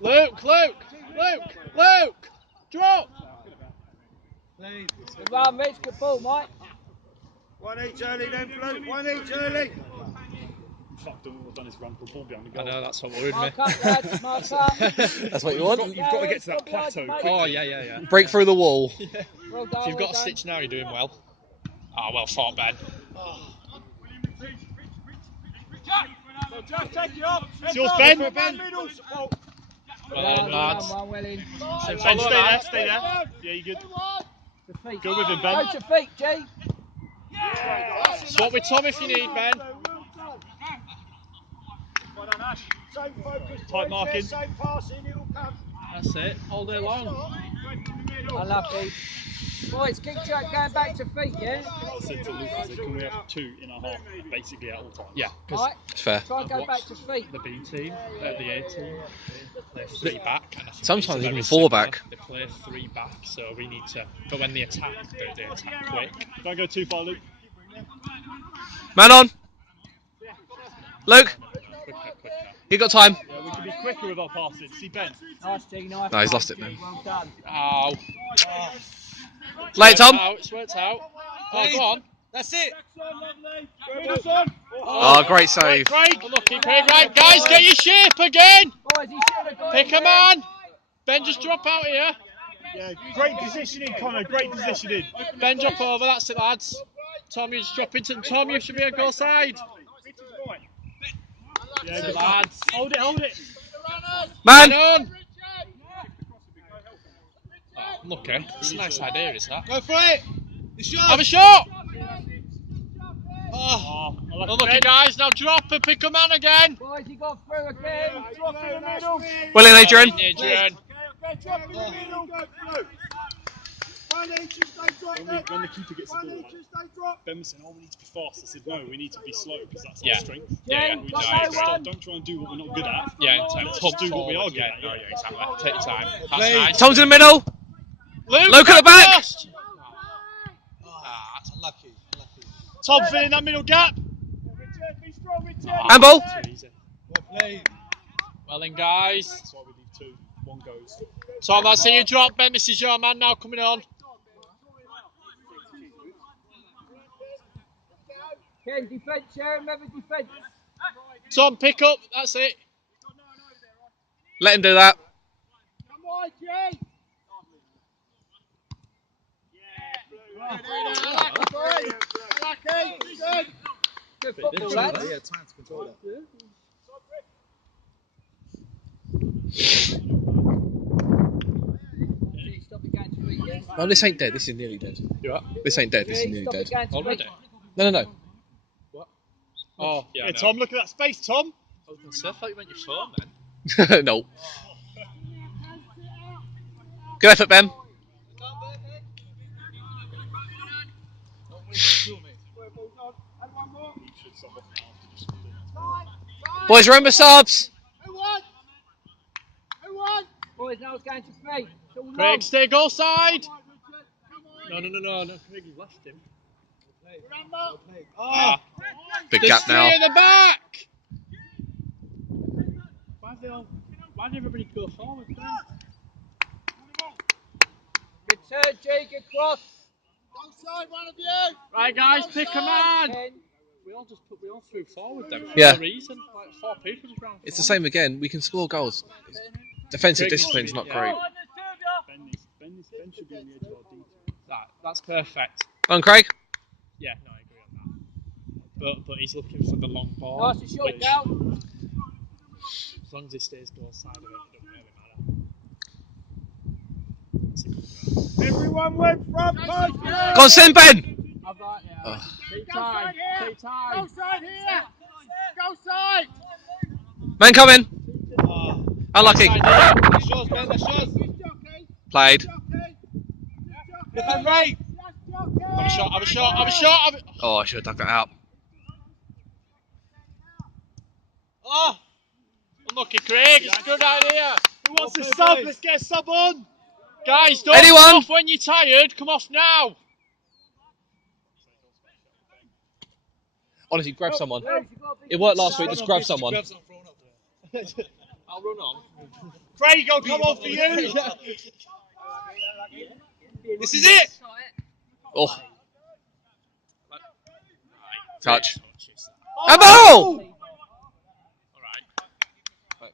Luke! Drop! Good run, Mitch. Good ball, Mike. One each early, then Luke. One each early. Fucked all I've done is run for a ball behind the goal. I know, that's what worried me. Mark up, lads. Mark up. That's what you want? You've got to get to that plateau. Oh, yeah. Break through the wall. Well done, If you've got a well stitch now, you're doing well. Ah, well fought, Ben. It's yours, Ben. Well in, lads. Well in. Ben, stay there. Yeah, you're good. Go with him, Ben. Go to feet, G. Swap with Tom if you need, Ben. Tight marking. Same passing, it'll come. That's it, all day long. Unlucky. Boys, keep going back to feet, yeah? I said to Luke, can we have 2 in a half, basically at all times? Yeah, because Right. It's fair. Try and go back to feet. the B team, the A team, they play 3 back. And I think Sometimes it's even very 4 similar. back. They play 3 back, so we need to. But when they attack quick. Don't go too far, Luke. Man on. Luke, Quicker. you got time. Yeah, we can be quicker with our passes. See Ben. Nice, G. Nice. No, he's pass, lost it, G. man. Well done. Ow. Late, Tom. It's worked out. Oh, go on. That's it. Oh, great save. Craig, unlucky, Craig. Right, guys, get your shape again. Boys, he should have got Pick a man. Ben, just drop out here. Yeah, great positioning, Connor. Great positioning. Ben, drop over. That's it, lads. Tom, you just drop into. Tom, you should be on goal side. Yeah, That's good it, lads. Hold it. Man. On. Oh, okay. It's a nice idea, is that? Go for it. The shot. Have a shot. Oh, Unlucky, guys. Now drop and pick a man again. Boys, he got through again. Drop in the middle. Well in, Adrian. Adrian. Okay, drop in the middle. Go, Luke. One each and stay drop. When the keeper gets the One ball, each and stay drop. Ben was saying, we need to be fast. I said, no, we need to be slow because that's Yeah. our strength. Yeah. Got I no one. Don't try and do what we're not good at. Yeah, in terms Let's of do what we are forward. good at. Yeah, exactly. Take your time. That's Play. nice. Tom's in the middle. Luke at the back. first. That's unlucky. Tom, fill in that middle gap. Be strong, Richard. Handball. Too easy. Well played. Well then, guys. That's why we need 2. One goes. Tom, I see you drop. Ben, this is your man now coming on. Ken, defence, Sharon, remember defence. Tom, pick up. That's it. Let him do that. Come on, Jay. Lucky. Good. Good football, lads. Yeah, time to control that. G, stop it going to feet, yeah? No, this ain't dead. This is nearly dead. You what? This ain't dead. This is G, nearly stop dead. it going to Already? feet. No. Oh, yeah. Yeah, no. Tom, look at that space, Tom. I was going to say, I thought you meant your phone then. No. Good effort, Ben. Boys, remember subs. Who won? Boys, now it's going to feet. It's all long. Craig, stay goal side. No. Craig, you left him. Ah, Big there's gap 3 now. in the back. Why did everybody go forward then? Good turn, G, good cross. Outside, one of you. Right, guys, pick a man. Ken. We all threw forward then for Yeah. no reason. Like 4 people just ran It's the forward. same again. We can score goals. Defensive discipline's not great. Ben should be on the edge of our D. That's perfect. On Craig. Yeah, no, I agree on that. But he's looking for the long ball. Nice to short which, down. as long as he stays goal side of it, it doesn't really matter. That's a good run. Everyone went front post. Go on, send Ben. I've got it. Ugh. Take Go time. side here. Take time. Go side here. Go side. Man coming. Unlucky. Side here. Shots, Ben. The shots. Played. Defend right. Have a shot. Have a shot. Have a shot. Have a... Oh, I should have dug that out. Oh, unlucky, Craig. It's a good idea. Who wants to sub? Let's get a sub on. Guys, don't Anyone? come off when you're tired. Come off now. Honestly, grab someone. It worked last week. Just grab someone. Grab someone, I'll run on. Craig, I'll come on for you. This is it. Oh. Touch. A ball! Alright.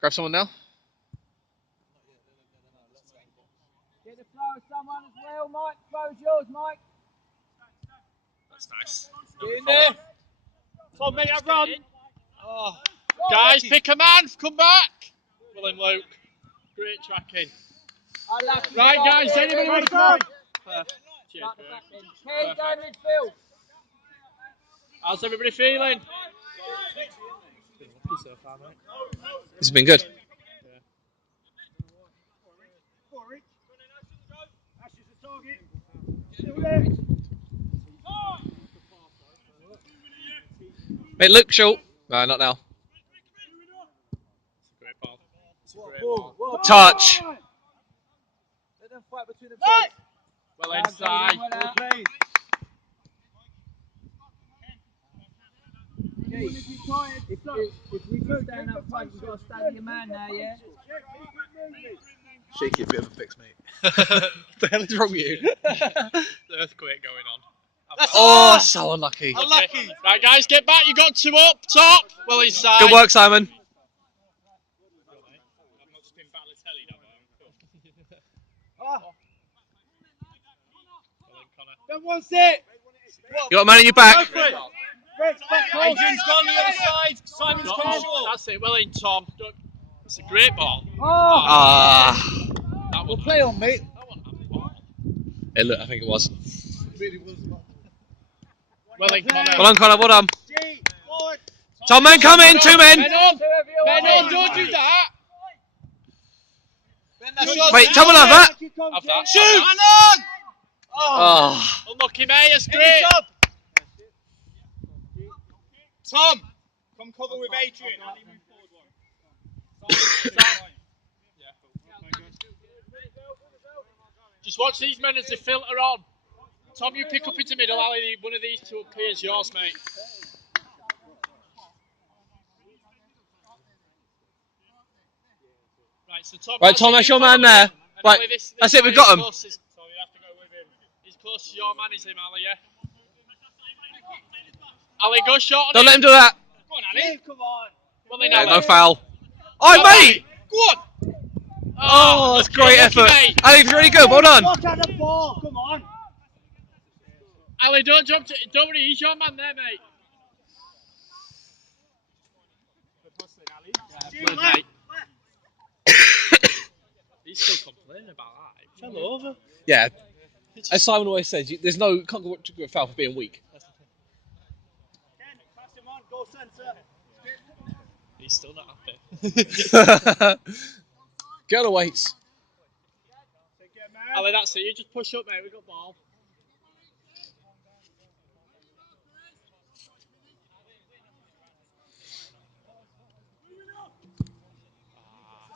Grab someone now. Get the flow of someone as well, Mike. Flow's yours, Mike. That's nice. Get in there. Tom, make that run. Oh. Guys, pick a man. Come back. Well then, Luke. Great tracking. Right, guys. Anybody want to come? Cheers, Start the Greg. back end. Kenny, go midfield. How's everybody feeling? This has been good. Mate, look, short. No, not now. Great ball. It's a great ball. Touch. Let them fight between themselves. Well inside. Well played. If we go down up front, you've got to stand your man now, yeah? Shaky, a bit of a fix, mate. What the hell is wrong with you? The earthquake going on. Oh, so unlucky. Unlucky. Right, guys, get back. You got two up top. Well inside. Good work, Simon. That one's it. You got a man in your back. Adrian's gone the other side. Simon's come short. That's it. Well in, Tom. It's a great ball. Ah. That We'll one. play on, mate. That one had the ball. Hey, look, I think it was. Well in, Connor. Well done, Connor. Well done. Tom, men come in. 2 men. Ben on, don't do that. Wait, Tom will have that. Have that. Shoot! Oh. Unlucky, mate. It's great. Tom, come cover with Adrian. Just watch these men as they filter on. Tom, you pick up into middle. Ali, one of these two up here is yours, mate. Right, so Tom. Right, Tom, that's your man there. And Right, Ali, this that's it, we've guy got is him. close, so you have to go with him. He's close to your man, is him, Ali, yeah? Ali, go short on Don't him. let him do that. Go on, Ali. Come on. Well, then, Yeah, Ali. no foul. Oh, mate. Go on. Oh, that's great lucky, effort. mate. Ali, it's really good. Well done. Look at the ball. Come on. Ali, don't jump to. Don't worry, he's your man there, mate. Well, mate. He's still complaining about that. Fell over. Yeah. As Simon always says, there's no can't go to a foul for being weak. Pass him on. Go centre. He's still not happy. Get on the weights. Ali, that's it. You just push up, mate. We got ball.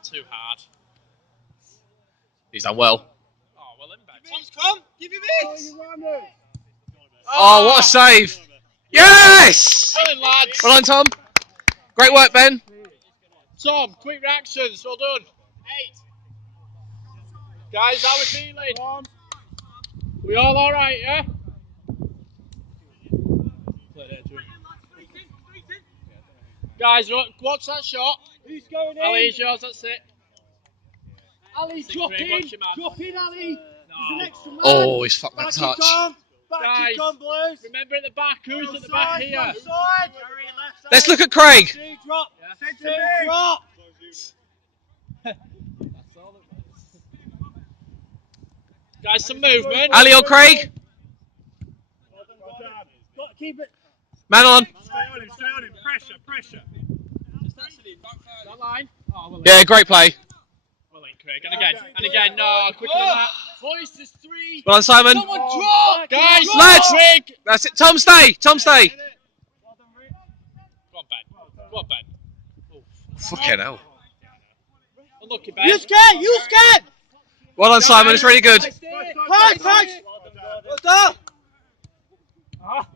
Too hard. He's done well. Oh, well, in back. Tom's come. Give him it. Oh, what a save! Yes! Well in, lads. Well done, Tom. Great work, Ben. Tom, quick reactions. Well done. 8. Guys, how we feeling? We all alright, yeah? Guys, watch that shot. Who's going in? Ali, it's yours, that's it. Ali, drop Craig, in. watch your man. Drop in, Ali. No. There's an extra man. Oh, he's fucked that Back touch. it, Tom. Back Guys, it, Tom, Blues. Remember at the back, who's at the back here? Offside. Let's look at Craig. Two, drop. Yeah. Centre, drop. Guys, some movement. Ali or Craig? Got to keep it. Man on. Stay on him. Pressure, pressure. That line. Oh, well, Yeah, great play. well in, Craig. And again. No, quicker than that. Boys, there's 3. Well done, Simon. Someone drop! Guys, Lads. Craig. That's it. Tom, stay. Tom, stay. Go on, Ben. Go on, Ben. Fucking hell. Unlucky, Ben. You scared? You scared? Well done, Simon. It's really good. Touch. Well done. Well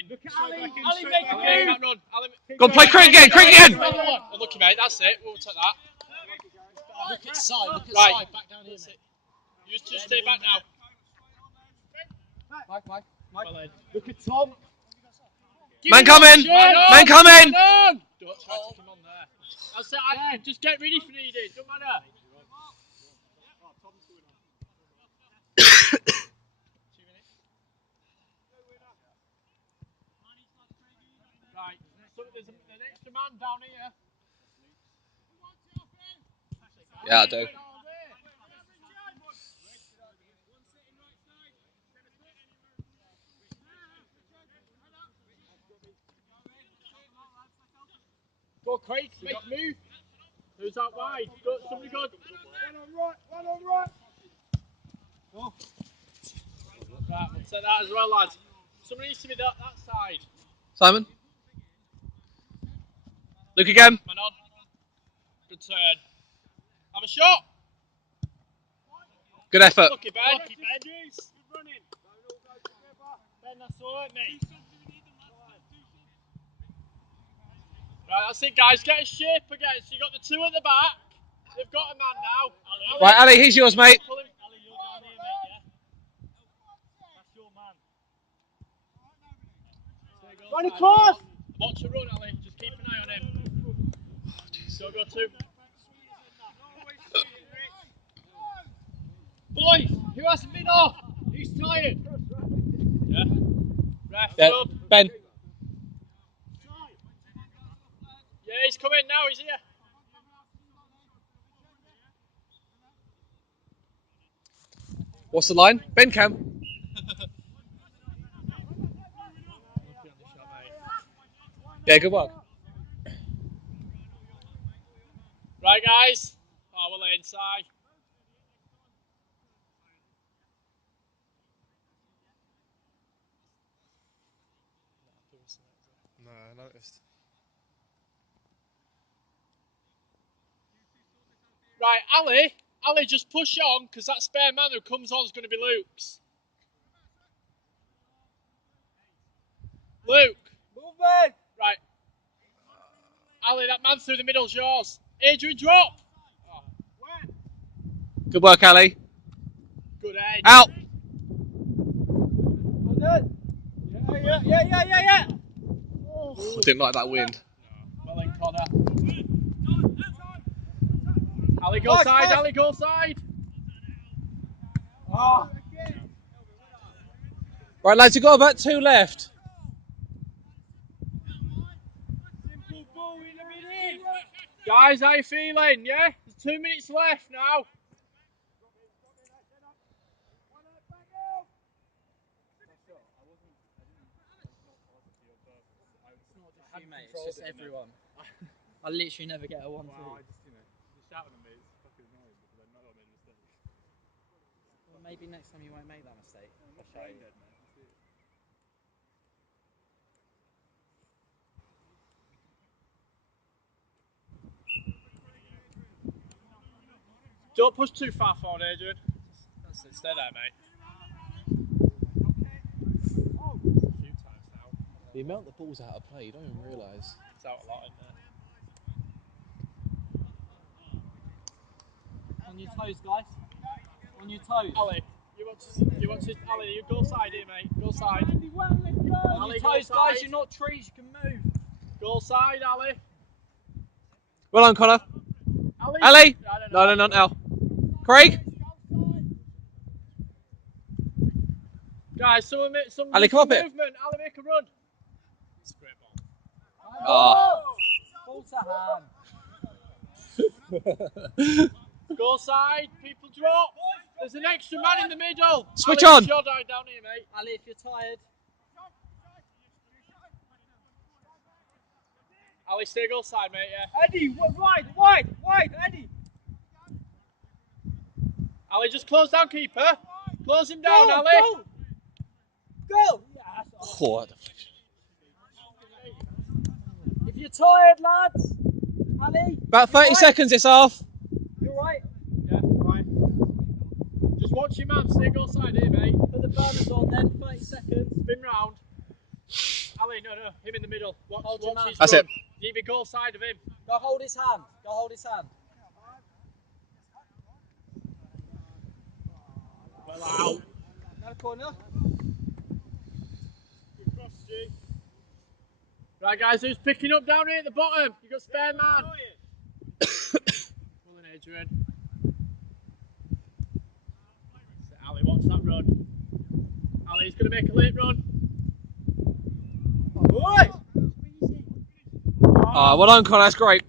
in. Ali. Ali, make a move. Run. Ali, Go on, play Craig again. Craig again. Another one. Unlucky, mate. That's it. We'll take that. Look at side, Right. back down here, mate. You just stay back now. Mike. Well then. Look at Tom. Man coming! Man coming! Don't try to come on there. That's it. Just get ready for needed. Don't matter. Right. So there's an extra man down here. Yeah, I do. Go, Craig. Make a move. Who's that wide? Go, somebody go. One on right. Oh. Right, we'll take that as well, lads. Somebody needs to be that side. Simon? Look again. Man on. Good turn. Have a shot. Good effort. Lucky, Ben. Lucky, Ben. Good running. Ben, that's all right, mate. Right, that's it, guys. Get a shape again. So you got the two at the back. They've got a man now. Ali. Right, Ali, he's yours, mate. Pull him. Ali, you're down here, mate, yeah? That's your man. Run across. Watch the run, Ali. Just keep an eye on him. So go two. Boys, who hasn't been off? Who's tired? Yeah. Ref, Yeah, up. Ben. Yeah, he's coming now. He's here. What's the line? Ben Cam. Yeah, good work. Right, guys. Power lane side. No, I noticed. Right, Ali, just push on because that spare man who comes on is going to be Luke's. Luke. Moving. Right. Ali, that man through the middle's yours. Adrian, drop. Oh. Good work, Ali. Good edge. Out. Yeah. I didn't like that wind. Well in, Connor. Ali, go side. Ali, go side. Oh. Right, lads, you've got about 2 left. Guys, how you feeling? Yeah? There's 2 minutes left now. Mate, it's just everyone. I literally never get a 1-2. Wow, the shouting at me is fucking annoying because I know I made a mistake. Well, maybe next time you won't make that mistake. I'll show you. Don't push too far forward, Adrian. That's it. Stay there, mate. A few times now. The amount the ball's out of play, you don't even realise. It's out a lot in there. On your toes, guys. On your toes. Ali, you want to Ali, you go side here, mate. Go side. On Ali, your go toes, side. guys. You're not trees. You can move. Go side, Ali. Well done, Connor. Ali? Ali? I don't know. No, not now. Craig? Guys, some Ali, come up here. movement. Ali, make a run. It's a great ball. Oh. Ball to hand. Go side. People drop. There's an extra man in the middle. Switch Ali, on. It's your down here, mate. Ali, if you're tired. Ali, stay go side, mate, yeah. Eddie, wide, Eddie. Ali, just close down keeper. Close him down, Ali. Go. Oh, If you're tired, lads. Ali. about 30 seconds, it's off. You're right. Yeah, right. Just watch your man. Stay go side here, mate. Put the burners on then. 30 seconds. Spin round. Ali, no, him in the middle. Watch Hold your man. his That's run. it. You need to be goal side of him. Go hold his hand. Go hold his hand. Well out. Another corner. Right, guys, who's picking up down here at the bottom? You got spare man. Pulling Adrian. Ali wants that run. Ali's going to make a late run. Well done, Connor. That's great.